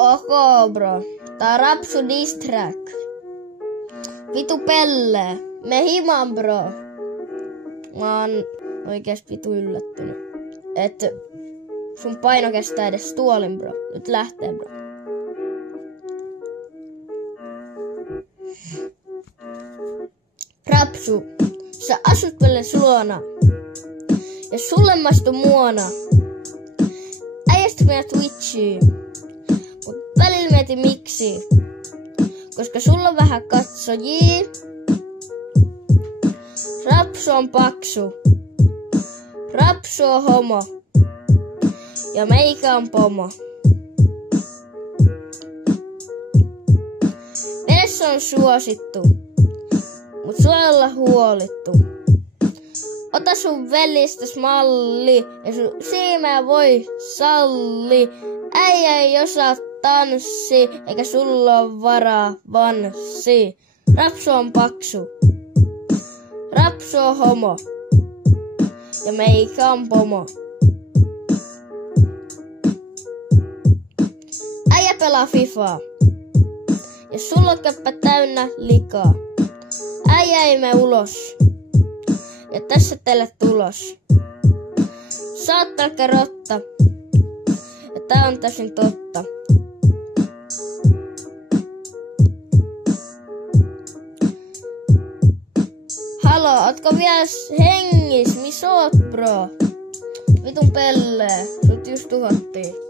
Ok bro, tää on Rapsu diss track. Vitu Pelle, me himaan bro. Mä oon oikeesti vitu yllättynyt. Et sun paino kestää edes tuolin bro. Nyt lähtee bro. Rapsu, sä asut Pelles luona. Ja sulle maistu muona. Äijästä mennä Twitchiin. Mut välillä mieti miksi. Koska sulla on vähän katsojii. Rapsu on paksu. Rapsu on homo. Ja meikä on pomo. Vedessä on suosittu. Mut suojella huolittu. Ota sun velistäs malli. Ja sun silmää voi salli. Äijä ei osaa tanssi. Eikä sulla oo varaa vanssi. Rapsu on paksu. Rapsu on homo. Ja meikä on pomo. Äijä pelaa Fifaa. Ja sulla on käppä täynnä likaa. Äijä ei mene ulos. Ja tässä teille tulos. Sä oot pelkkä rotta. Ja tää on täysin totta. Halo, ootko vielä hengis? Missä oot bro? Vitun Pelle, sut just tuhottiin.